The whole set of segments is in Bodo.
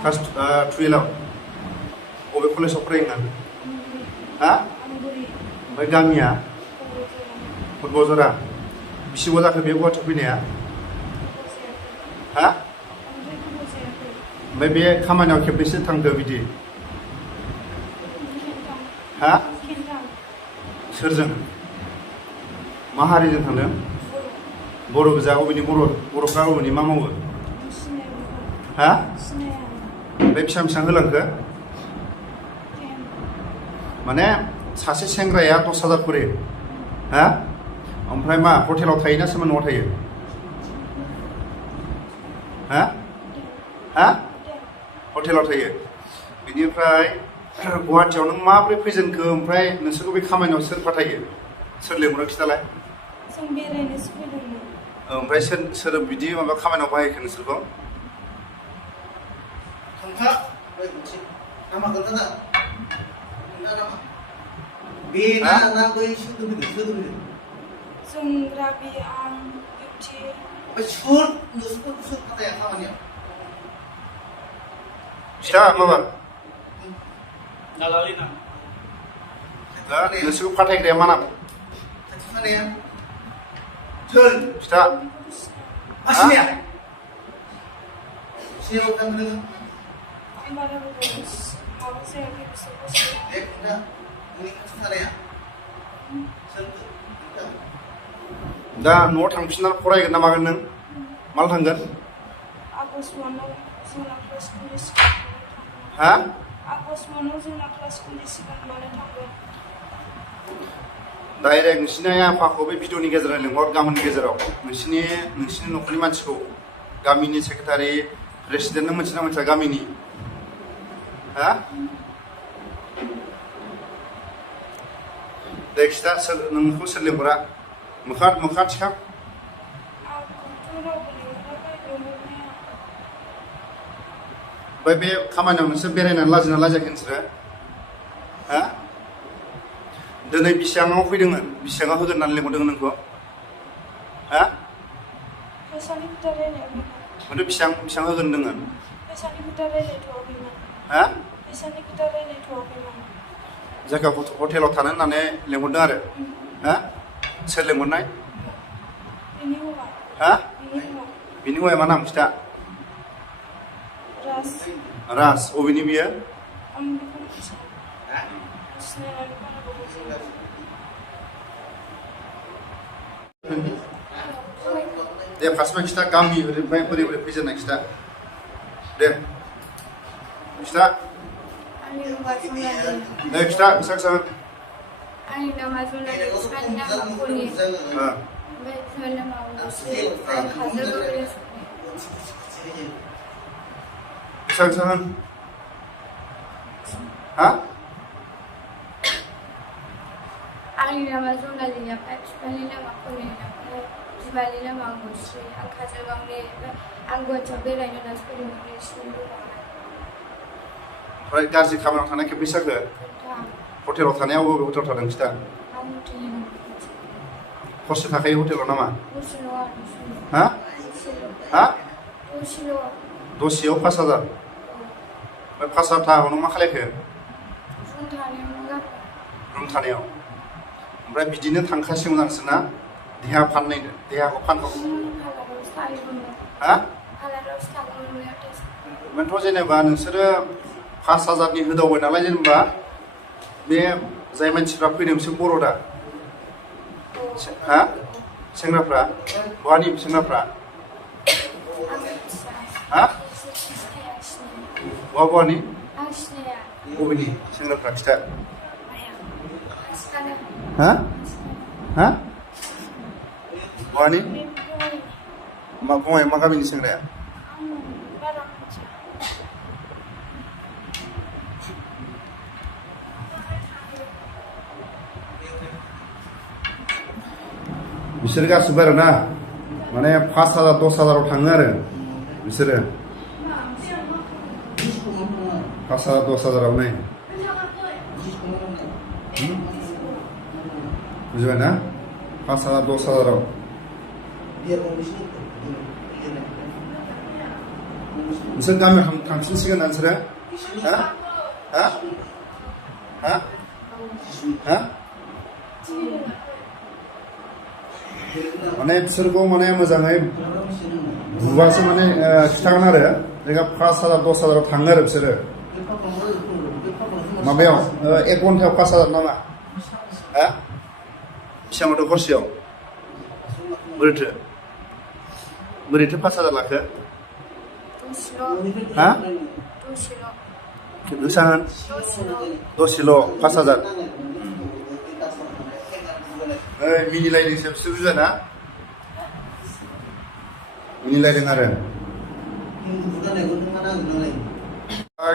क्लास 12 बबे कलेजाव फरायोमोन हा ओमफ्राय गामिया फुटबलजरा बिसिबां जाखो बे गुवाहाटियाव फैनाया हा ओमफ्राय बे खामानियाव खेबनैसो थांदो बिदि हा सोरजों मा हारिजों थांदों बर' गोजा अबेनि बर'फ्रा अबेनि मा मावो हा बे बेसेबां होलांखो माने सासे सेंग्राया 10,000 खरि हा ओमफ्राय मा हटेलाव थायोना सोरबा न'आव थायो हा हा हटेलाव थायो बिनिफ्राय गुवाहाटियाव नों माबोरै फैजेनखो ओमफ्राय नोंसोरखौ बे खामानियाव सोर फाथायो सोर लेंहरो खिथालाय जों बेरायनोसो फैदोंमोन ओमफ्राय सोर बिदि माबा खामानियाव बाहायखो नोंसोरखौ जों राबि आं बिउटि खिथा माबा नोंसोरखौ फाथायग्राया मा नाम खिथा दा न'आव थांफिननानै फरायगोन ना मागोन नों माला थांगोन हा डाइरेक्ट नोंसिनि आइ आफाखौ बे भिडिअनि गेजेराव लिंहर गामिनि गेजेराव नोंसिनि न'खरनि मानसिखौ गामिनि सेक्रेटारि प्रेसिडेन्ट नों मोनथिना मोनथिया गामिनि हा दे खिथा नोंखौ सोर लिंहरा मोखा थिखां ओमफ्राय बे खामानियाव नोंसोर बेरायनानै लाजिना लाजियाखै नोंसोरो हा दिनै बेसेबाङाव फैदोंमोन बेसेबाङाव होगोन होननानै लिंहरदोंमोन नोंखौ हा ओमफ्राय बेसेबां होगोन होनदोंमोन हा जायगा हटेलाव थानो होननानै लिंहरदों आरो हा सोर लिंहरनाय हा बिनि हौवाया मा नाम खिथा राज अबेनि बियो दे फार्स्टआव खिथा गामि ओरैनिफ्राय बोरै फैजेननाय खिथा दे खिथा दे खिथा खिथा आंनि नामा जुनालि बिफानि नामा कनि ओमफ्राय बिफानि नामा खिथा हा आंनि नामा जुनालि ओमफ्राय बिफानि नामा कनि ओमफ्राय बिमानि नामा मुस्रि आं काजलगावनि आं गुवाहाटियाव बेरायनो होननासो फैदोंमोन ओमफ्राय गाज्रि खामानियाव थानाय खेबनै जाखो हटेलाव थानायाव बबे हटेलाव थादों खिथा हरसे थाखायो हटेलाव नामा हा हा दसेयाव 5,000 ओमफ्राय 5,000 थाखाखौ नों मा खालायखो रुम थानायाव ओमफ्राय बिदिनो थांखासिगोन नोंसोरना देहाखौ फानहर हा ओमफ्रायथ' जेनेबा नोंसोरो 5,000नि होदावबाय नालाय जेनेबा बे जाय मानसिफ्रा फैदों बिसोर बर' दा हा सेंग्राफ्रा बहानि सेंग्राफ्रा हा बहानि बबेनि सेंग्राफ्रा खिथा हा हा बहानि मा गामिनि सेंग्राया बिसोर गासिबो आरो ना माने 5,000 10,000 थाङो आरो बिसोरो 5,000 10,000 नै बुझबाय ना 5,000 10,000 नोंसोर गामियाव थांफिनसिगोन ना नोंसोरो हा हा हा हा माने बिसोरखौ माने मोजाङै बुबासो माने खिथागोन आरो जायगा 5,000 10,000 थाङो आरो बिसोरो माबायाव 1 घन्टायाव 5,000 नामा हा बेसेबांथो हरसेयाव बोरैथो 5,000 लाखो हा गोसा होन दसेल' 5,000 मिनिलायदोंसो बिसोर बुजाना मिनिलायदों आरो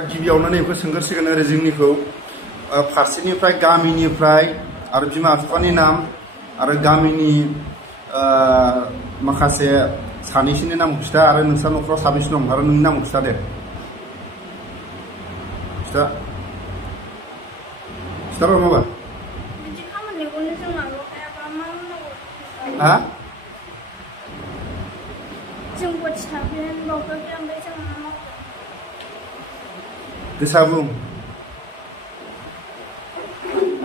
गिबियावनो नैखौ सोंगोरसिगोन ओरै जोंनिखौ फारसेनिफ्राय गामिनिफ्राय आरो बिमा बिफानि नाम आरो गामिनि माखासे सानैसोनि नामखौ खिथा आरो नोंस्रा न'खराव साबेसे दं आरो नोंनि नामखौ खिथा दे खिथा र' माबा हा गोसा बुं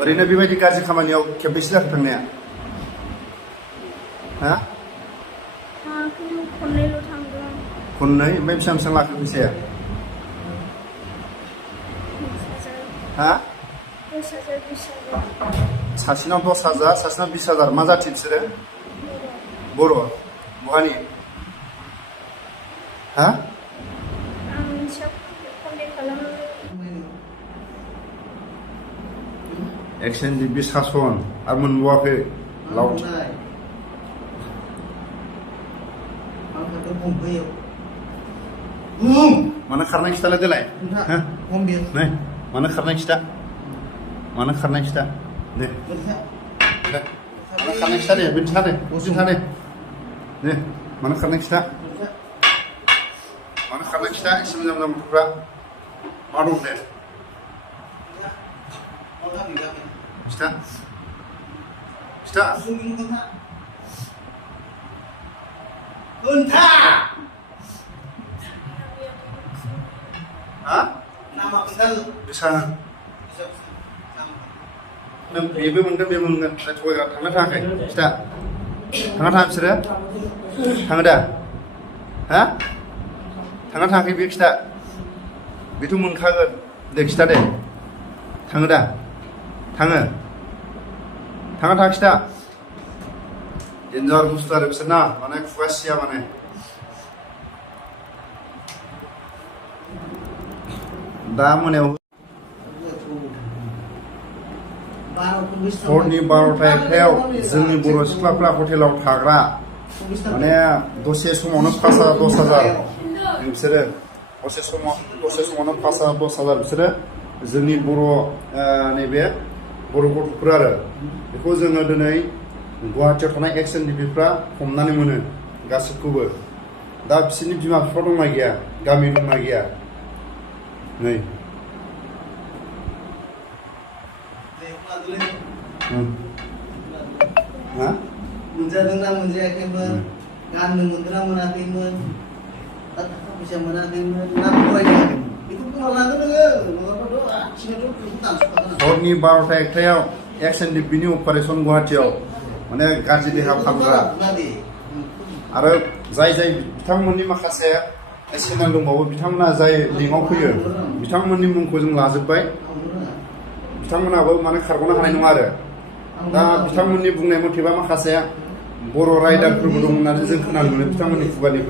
ओरैनो बेबायदि गाज्रि खामानियाव खेबबेसे जाखो थांनाया हा खननै ओमफ्राय बेसेबां लाखो फैसाया हा सासेनाव 10,000 सासेनाव 20,000 मा जाथि बिसोरो बर' बहानि हा एक्सएनडिपि सासन आरो मोनबावाखै लावथि मानो खारनाय खिथालाय देलाय नै मानो खारनाय खिथा दे मानो खारनाय खिथा दे बिन्था दे दे मानो खारनाय खिथा एसे मोजां गथ'फ्रा मा दं दे खिथा हा गोसा नों बेबो मोनगोन बेबो मोनगोन थगायग्रा थांनो थाङाखै खिथा थाङा बिसोरो थाङो दा हा थाङा थाङाखै बे खिथा बेथ' मोनखागोन दे खिथा दे थाङो दा थाङा खिथा डेन्जार बुस्थु आरो बिसोर ना माने खुगा सिया माने दा मोनायाव हरनि 12:00 जोंनि बर' सिख्लाफ्रा हटेलाव थाग्रा माने दसे समावनो 5,000 10,000 बिसोरो दसे समावनो 5,000 10,000 बिसोरो जोंनि बर' नैबे बर' गथ'फोर आरो बेखौ जोङो दिनै गुवाहाटियाव थानाय एक्सएनडिपिफ्रा हमनानै मोनो गासिबखौबो दा बिसोरनि बिमा बिफा दंना गैया गामि दंना गैया नै हा मोनजादोंना मोनजायाखैमोन गाननो मोनदोंना मोनाखैमोन थाखा फैसा मोनाखैमोन ना फरायनायाखैमोन बेखौ बुंलांगोन नोङो हरनि 12:00 एक्सएनडिपिनि अपारेसन गुवाहाटियाव माने गाज्रि देहा फाहामग्रा आरो जाय बिथांमोननि माखासे चेनेल दंबावो बिथांमोना जाय लिंकआव फैयो बिथांमोननि मुंखौ जों लाजोब्बाय बिथांमोनाबो माने खारग'नो हानाय नङा आरो दा बिथांमोननि बुंनाय मथेबा माखासे बर' राइडारफोरबो दं होननानै जों खोनानो मोनो बिथांमोननि खुगानिफ्राय